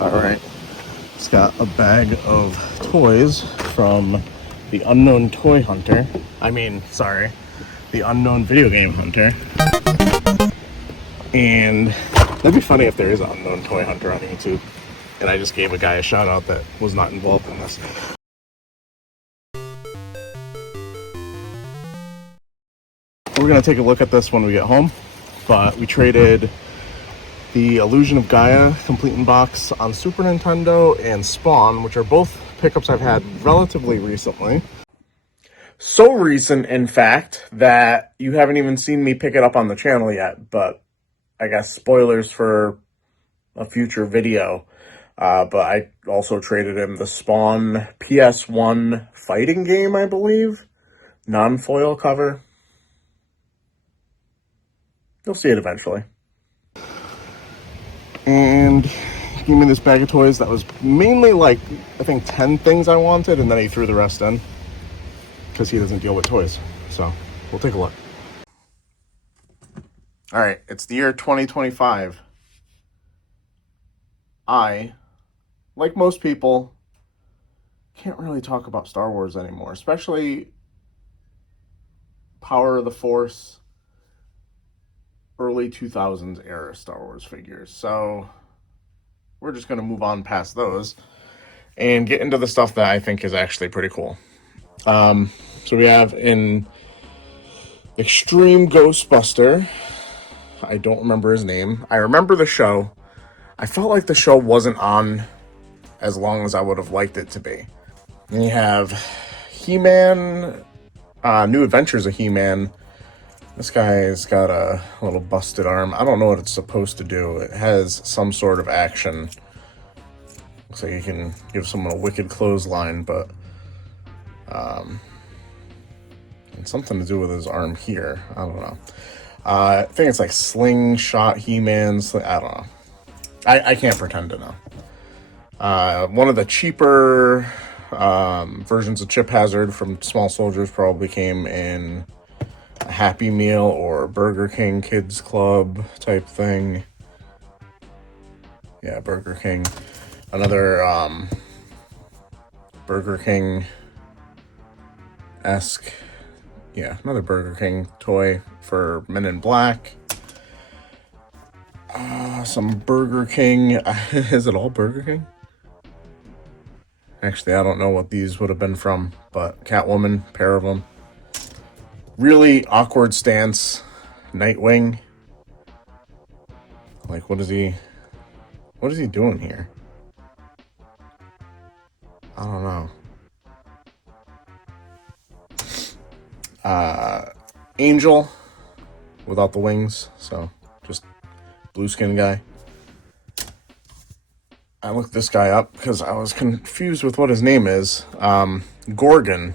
All right. It's got a bag of toys from the Unknown Toy Hunter. The Unknown Video Game Hunter. And that'd be funny if there is an Unknown Toy Hunter on YouTube. And I just gave a guy a shout out that was not involved in this. We're going to take a look at this when we get home. But we traded the Illusion of Gaia Complete in Box on Super Nintendo and Spawn, which are both pickups I've had relatively recently. So recent, in fact, that you haven't even seen me pick it up on the channel yet, but I guess spoilers for a future video. But I also traded him the Spawn PS1 fighting game, I believe. Non-foil cover. You'll see it eventually. And he gave me this bag of toys that was mainly like, I think 10 things I wanted, and then he threw the rest in because he doesn't deal with toys. So we'll take a look. All right, it's the year 2025. I, like most people, can't really talk about Star Wars anymore, especially Power of the Force, early 2000s era Star Wars figures. So we're just going to move on past those and get into the stuff that I think is actually pretty cool. So we have an Extreme Ghostbuster. I don't remember his name. I remember the show. I felt like the show wasn't on as long as I would have liked it to be. And you have He-Man, New Adventures of He-Man. This guy's got a little busted arm. I don't know what it's supposed to do. It has some sort of action. Looks like you can give someone a wicked clothesline, but it's something to do with his arm here. I don't know. I think it's like Slingshot He-Man's. I don't know. I can't pretend to know. One of the cheaper versions of Chip Hazard from Small Soldiers probably came in a Happy Meal or Burger King Kids Club type thing. Yeah, Burger King. Another Burger King-esque. Yeah, another Burger King toy for Men in Black. Some Burger King. Is it all Burger King? Actually, I don't know what these would have been from, but Catwoman, pair of them. Really awkward stance. Nightwing. Like, what is he doing here? I don't know. Angel without the wings, so just blue skin guy. I looked this guy up because I was confused with what his name is. Gorgon.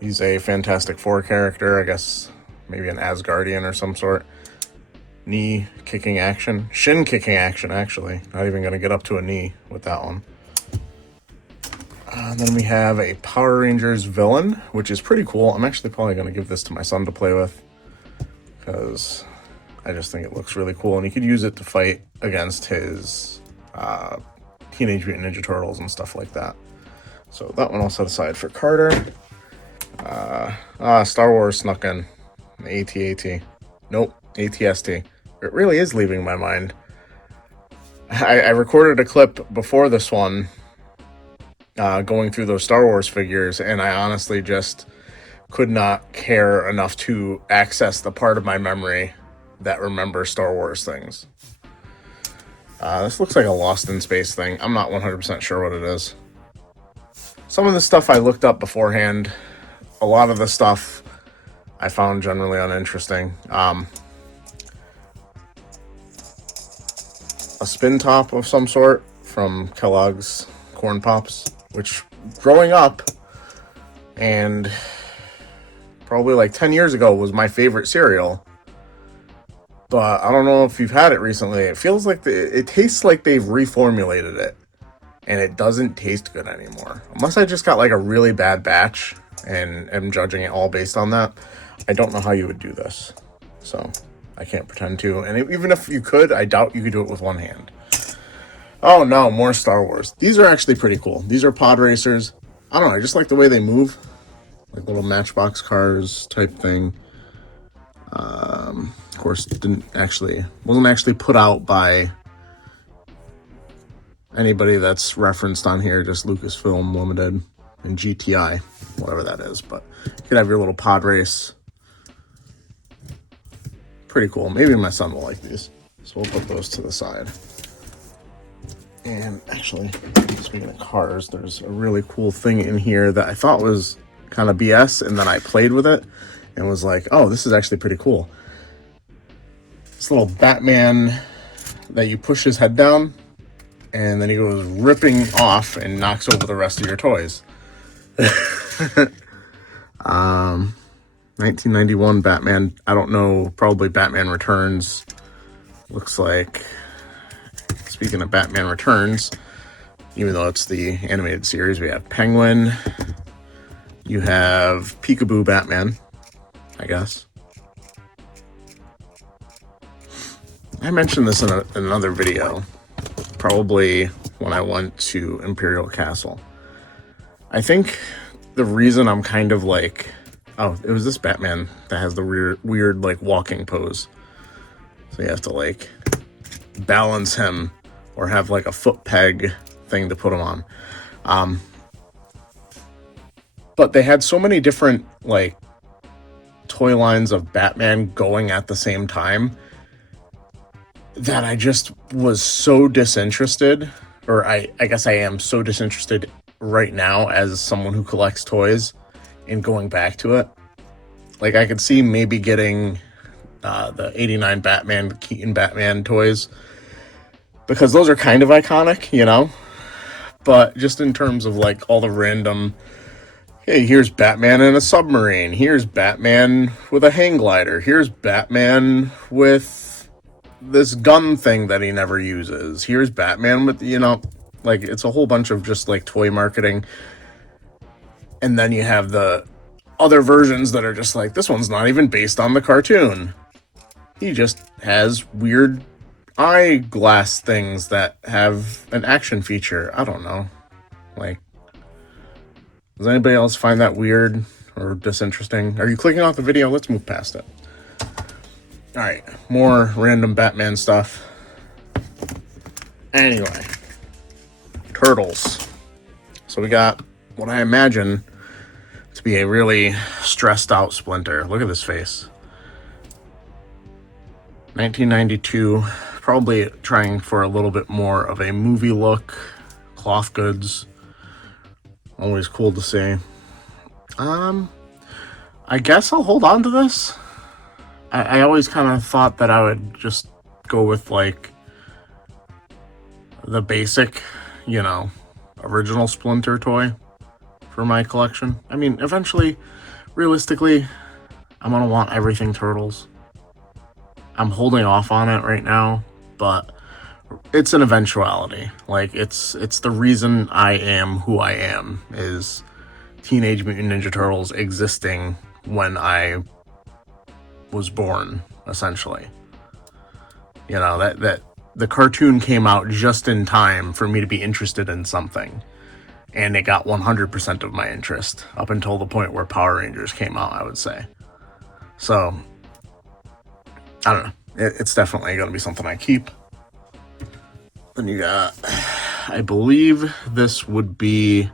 He's a Fantastic Four character, I guess maybe an Asgardian or some sort. Knee kicking action. Shin kicking action, actually. Not even going to get up to a knee with that one. Then we have a Power Rangers villain, which is pretty cool. I'm actually probably going to give this to my son to play with because I just think it looks really cool. And he could use it to fight against his Teenage Mutant Ninja Turtles and stuff like that. So that one I'll set aside for Carter. Star Wars snuck in. AT-AT. Nope, ATST. It really is leaving my mind. I recorded a clip before this one going through those Star Wars figures, and I honestly just could not care enough to access the part of my memory that remembers Star Wars things. This looks like a Lost in Space thing. I'm not 100% sure what it is. Some of the stuff I looked up beforehand. A lot of the stuff I found generally uninteresting. A spin top of some sort from Kellogg's Corn Pops, which growing up and probably like 10 years ago was my favorite cereal. But I don't know if you've had it recently. It feels like it tastes like they've reformulated it, and it doesn't taste good anymore. Unless I just got like a really bad batch and am judging it all based on that. I don't know how you would do this, so I can't pretend to. And even if you could, I doubt you could do it with one hand. Oh no, more Star Wars. These are actually pretty cool. These are pod racers. I don't know, I just like the way they move. Like little matchbox cars type thing. Of course, wasn't actually put out by anybody that's referenced on here, just Lucasfilm Limited and GTI, whatever that is. But you could have your little pod race. Pretty cool. Maybe my son will like these. So we'll put those to the side. And actually, speaking of cars, there's a really cool thing in here that I thought was kind of BS, and then I played with it and was like, oh, this is actually pretty cool. This little Batman that you push his head down, and then he goes ripping off and knocks over the rest of your toys. 1991 Batman. I don't know, probably Batman Returns. Looks like, speaking of Batman Returns, even though it's the animated series, we have Penguin. You have Peekaboo Batman, I guess. I mentioned this in another video, probably when I went to Imperial Castle. I think the reason I'm kind of like, oh, it was this Batman that has the weird like walking pose. So you have to like balance him or have like a foot peg thing to put him on. But they had so many different like toy lines of Batman going at the same time that I just was so disinterested, or I guess I am so disinterested right now as someone who collects toys in going back to it. Like I could see maybe getting the 89 Batman, the Keaton Batman toys, because those are kind of iconic, you know? But just in terms of like all the random, hey, here's Batman in a submarine, here's Batman with a hang glider, here's Batman with this gun thing that he never uses, here's Batman with, you know, like it's a whole bunch of just like toy marketing. And then you have the other versions that are just like, this one's not even based on the cartoon. He just has weird eyeglass things that have an action feature. I don't know. Like, does anybody else find that weird or disinteresting? Are you clicking off the video? Let's move past it. All right, more random Batman stuff. Anyway, Turtles. So we got what I imagine to be a really stressed out Splinter. Look at this face. 1992, probably trying for a little bit more of a movie look. Cloth goods, always cool to see. I guess I'll hold on to this. I always kind of thought that I would just go with like the basic, you know, original Splinter toy for my collection. I mean, eventually, realistically, I'm gonna want everything Turtles. I'm holding off on it right now, but it's an eventuality. Like it's the reason I am who I am, is Teenage Mutant Ninja Turtles existing when I was born, essentially. You know, that the cartoon came out just in time for me to be interested in something, and it got 100% of my interest up until the point where Power Rangers came out, I would say. So I don't know, it's definitely going to be something I keep. Then you got, I believe this would be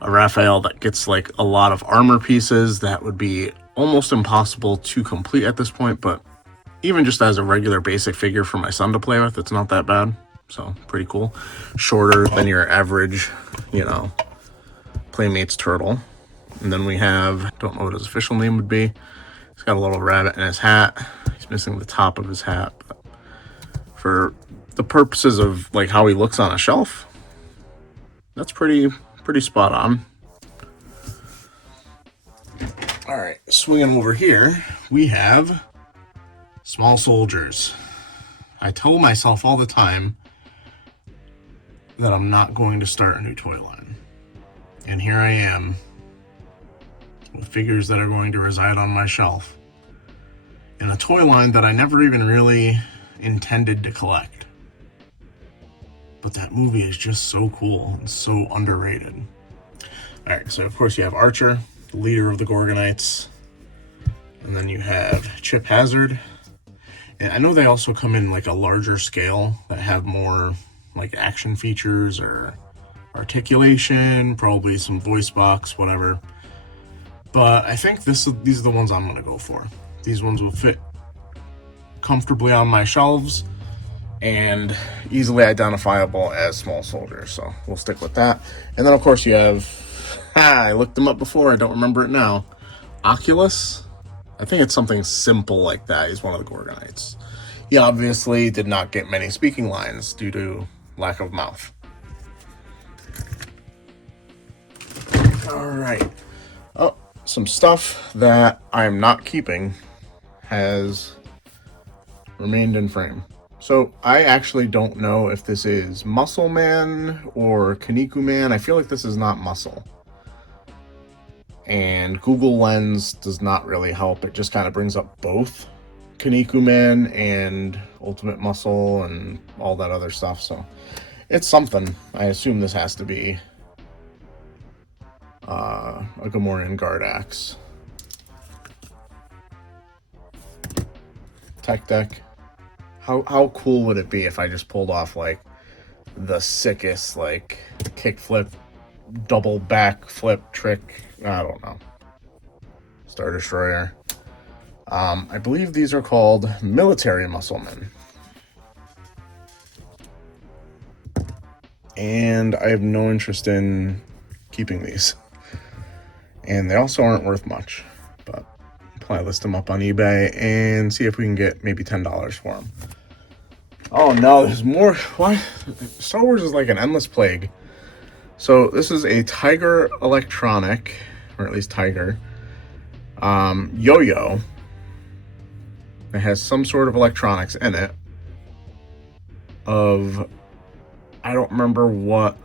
a Raphael that gets like a lot of armor pieces that would be almost impossible to complete at this point, but even just as a regular basic figure for my son to play with, it's not that bad. So pretty cool. Shorter than your average, you know, Playmates turtle. And then we have, don't know what his official name would be. He's got a little rabbit in his hat. He's missing the top of his hat. But for the purposes of like how he looks on a shelf, that's pretty spot on. All right, swinging over here, we have Small Soldiers. I tell myself all the time that I'm not going to start a new toy line. And here I am with figures that are going to reside on my shelf in a toy line that I never even really intended to collect. but that movie is just so cool and so underrated. All right, so of course you have Archer, the leader of the Gorgonites, and then you have Chip Hazard. And I know they also come in like a larger scale that have more like action features or articulation, probably some voice box, whatever. But I think these are the ones I'm going to go for. These ones will fit comfortably on my shelves and easily identifiable as small soldiers. So we'll stick with that. And then, of course, you have, I looked them up before. I don't remember it now. Oculus. I think it's something simple like that. He's one of the Gorgonites. He obviously did not get many speaking lines due to lack of mouth. All right. Oh, some stuff that I'm not keeping has remained in frame. So I actually don't know if this is Muscle Man or Kaniku Man. I feel like this is not Muscle. And Google Lens does not really help. It just kind of brings up both Kaniku Man and Ultimate Muscle and all that other stuff. So it's something. I assume this has to be a Gamorrean Guard Axe. Tech deck. How cool would it be if I just pulled off like the sickest like kickflip, double back flip trick? I don't know. Star Destroyer. I believe these are called Military Musclemen. And I have no interest in keeping these. And they also aren't worth much. But I'll probably list them up on eBay and see if we can get maybe $10 for them. Oh no, there's more. Why? Star Wars is like an endless plague. So this is a Tiger Electronic, or at least Tiger, yo-yo. It has some sort of electronics in it. I don't remember what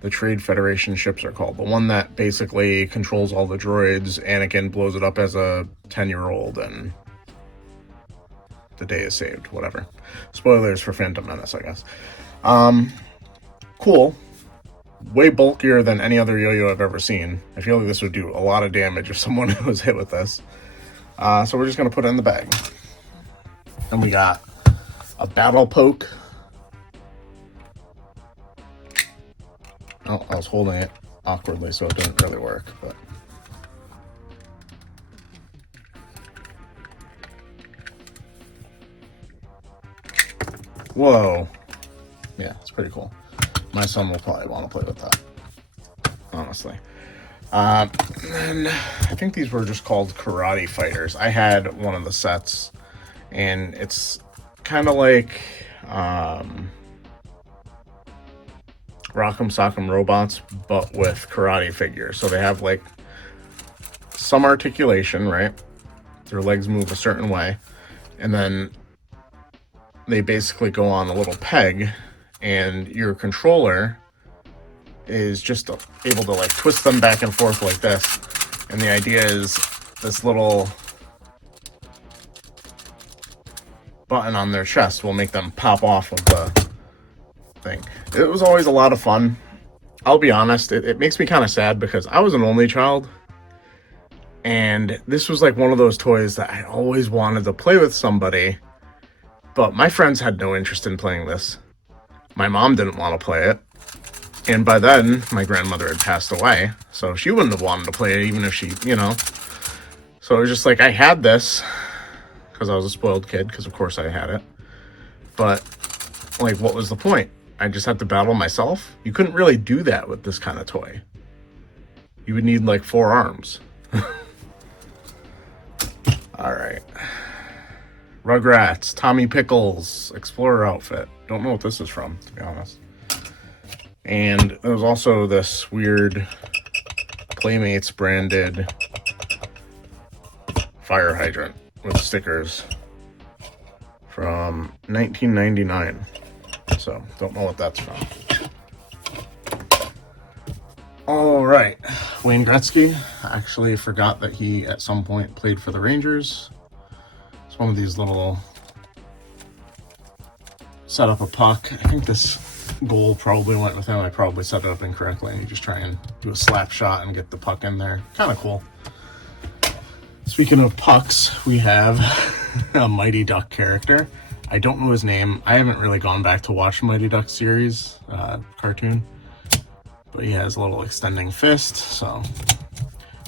the Trade Federation ships are called. The one that basically controls all the droids. Anakin blows it up as a 10-year-old and the day is saved, whatever. Spoilers for Phantom Menace, I guess. Cool. Way bulkier than any other yo-yo I've ever seen. I feel like this would do a lot of damage if someone was hit with this. So we're just going to put it in the bag. And we got a Battle Poke. Oh, I was holding it awkwardly, so it didn't really work, but... Whoa. Yeah, it's pretty cool. My son will probably want to play with that, honestly. And I think these were just called Karate Fighters. I had one of the sets, and it's kind of like Rock'em Sock'em Robots, but with karate figures. So they have like some articulation, right? Their legs move a certain way, and then they basically go on a little peg, and your controller is just able to like twist them back and forth like this. And the idea is this little button on their chest will make them pop off of the thing. It was always a lot of fun. I'll be honest, it makes me kind of sad because I was an only child. And this was like one of those toys that I always wanted to play with somebody. But my friends had no interest in playing this. My mom didn't want to play it. And by then, my grandmother had passed away. So she wouldn't have wanted to play it even if she, So it was just like, I had this because I was a spoiled kid, because of course I had it. But, like, what was the point? I just had to battle myself? You couldn't really do that with this kind of toy. You would need, like, 4 arms. All right. Rugrats, Tommy Pickles, Explorer outfit. Don't know what this is from, to be honest. And there was also this weird Playmates branded fire hydrant with stickers from 1999. So, don't know what that's from. All right. Wayne Gretzky. I actually forgot that he, at some point, played for the Rangers. It's one of these little set up a puck. I think this goal probably went with him. I probably set it up incorrectly, and you just try and do a slap shot and get the puck in there. Kind of cool. Speaking of pucks, we have a Mighty Duck character. I don't know his name. I haven't really gone back to watch the Mighty Duck series, cartoon. But he has a little extending fist, so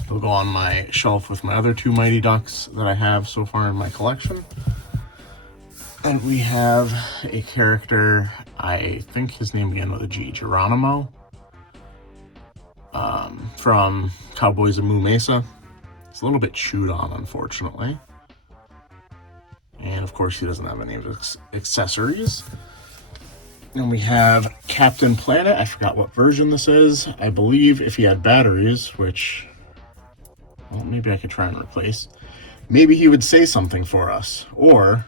he'll go on my shelf with my other 2 Mighty Ducks that I have so far in my collection. And we have a character, I think his name began with a G, Geronimo, from Cowboys of Moo Mesa. It's a little bit chewed on, unfortunately. And of course, he doesn't have any of his accessories. And we have Captain Planet. I forgot what version this is. I believe if he had batteries, which, well, maybe I could try and replace, maybe he would say something for us. Or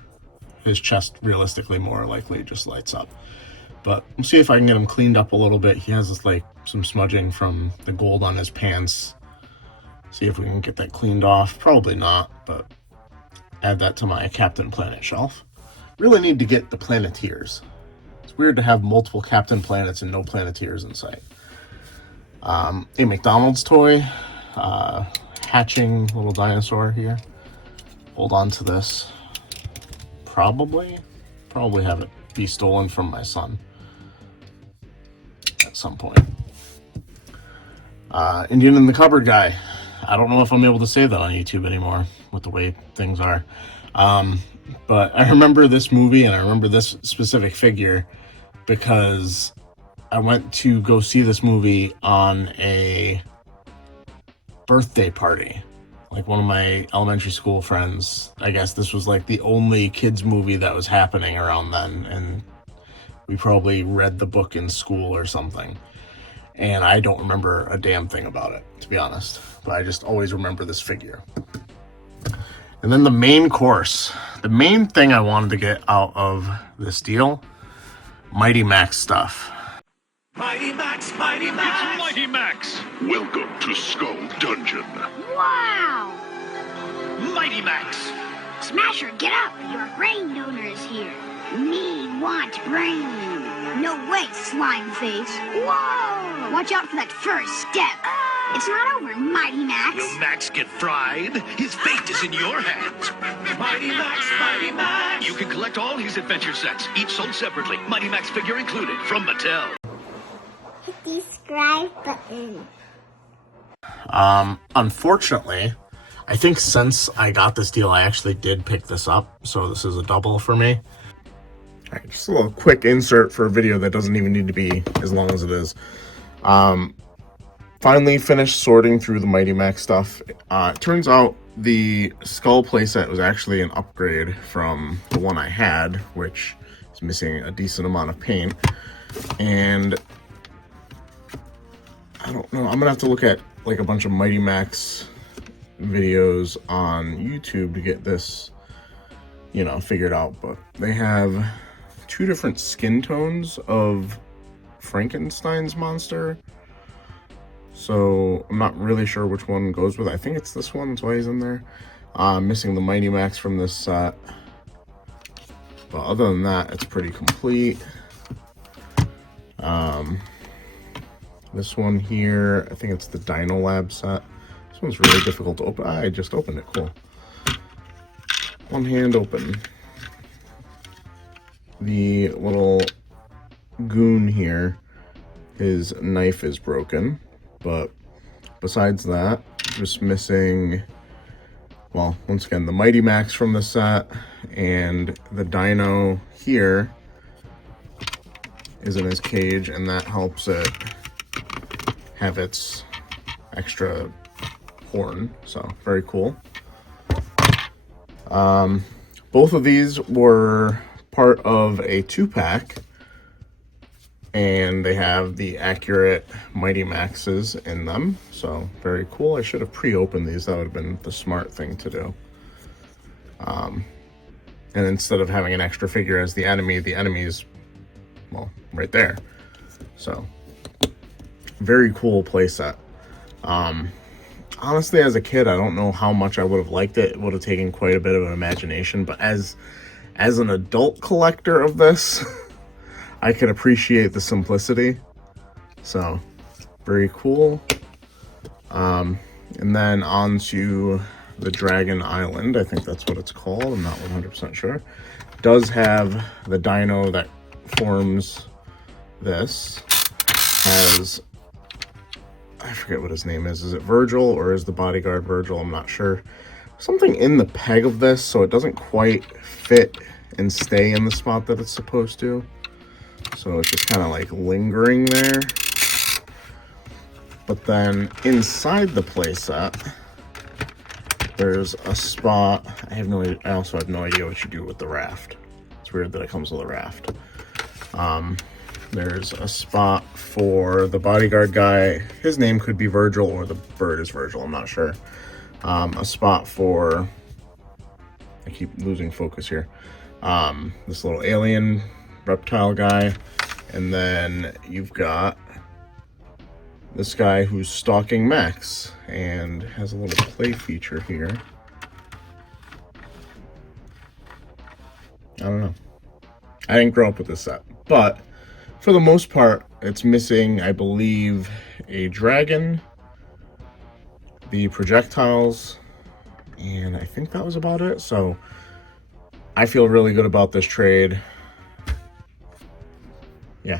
his chest, realistically, more likely just lights up. But we'll see if I can get him cleaned up a little bit. He has this, like, some smudging from the gold on his pants. See if we can get that cleaned off. Probably not, but add that to my Captain Planet shelf. Really need to get the Planeteers. It's weird to have multiple Captain Planets and no Planeteers in sight. A McDonald's toy. Hatching little dinosaur here. Hold on to this. Probably have it be stolen from my son at some point. Indian in the Cupboard guy. I don't know if I'm able to say that on YouTube anymore with the way things are. But I remember this movie and I remember this specific figure because I went to go see this movie on a birthday party. Like one of my elementary school friends, I guess this was like the only kids movie that was happening around then. And we probably read the book in school or something. And I don't remember a damn thing about it, to be honest. But I just always remember this figure. And then the main course. The main thing I wanted to get out of this deal, Mighty Max stuff. Mighty Max, Mighty Max! It's Mighty Max! Welcome to Skull Dungeon. Wow! Mighty Max! Smasher, get up! Your brain donor is here. Me want brain. No way, slime face. Whoa! Watch out for that first step. It's not over, Mighty Max. Will Max get fried? His fate is in your hands. Mighty Max, Mighty Max! You can collect all his adventure sets, each sold separately. Mighty Max figure included, from Mattel. Hit the subscribe button. Unfortunately, I think since I got this deal, I actually did pick this up. So this is a double for me. All right, just a little quick insert for a video that doesn't even need to be as long as it is. Finally finished sorting through the Mighty Max stuff. It turns out the skull playset was actually an upgrade from the one I had, which is missing a decent amount of paint. And I don't know, I'm gonna have to look at like a bunch of Mighty Max videos on YouTube to get this, you know, figured out. But they have 2 different skin tones of Frankenstein's monster. So I'm not really sure which one goes with it. I think it's this one, that's why he's in there. Missing the Mighty Max from this set. But other than that, it's pretty complete. This one here, I think it's the Dino Lab set. This one's really difficult to open. I just opened it, cool. One hand open. The little goon here, his knife is broken. But besides that, just missing, well, once again, the Mighty Max from the set, and the dino here is in his cage, and that helps it have its extra horn. So very cool. Both of these were part of a 2-pack. And they have the accurate Mighty Maxes in them. So, very cool. I should have pre-opened these. That would have been the smart thing to do. And instead of having an extra figure as the enemy's, well, right there. So, very cool playset. Honestly, as a kid, I don't know how much I would have liked it. It would have taken quite a bit of an imagination. But as an adult collector of this, I can appreciate the simplicity. So very cool. And then on to the Dragon Island. I think that's what it's called. I'm not 100% sure. Does have the dino that forms this. Has, I forget what his name is. Is it Virgil or is the bodyguard Virgil? I'm not sure. Something in the peg of this, so it doesn't quite fit and stay in the spot that it's supposed to. So it's just kind of like lingering there. But then inside the playset, there's a spot. I also have no idea what you do with the raft. It's weird that it comes with a raft. There's a spot for the bodyguard guy. His name could be Virgil or the bird is Virgil. I'm not sure. A spot for, I keep losing focus here. This little alien reptile guy. And then you've got this guy who's stalking Max and has a little play feature here. I don't know. I didn't grow up with this set, but for the most part, it's missing, I believe, a dragon, the projectiles, and I think that was about it. So I feel really good about this trade. Yeah,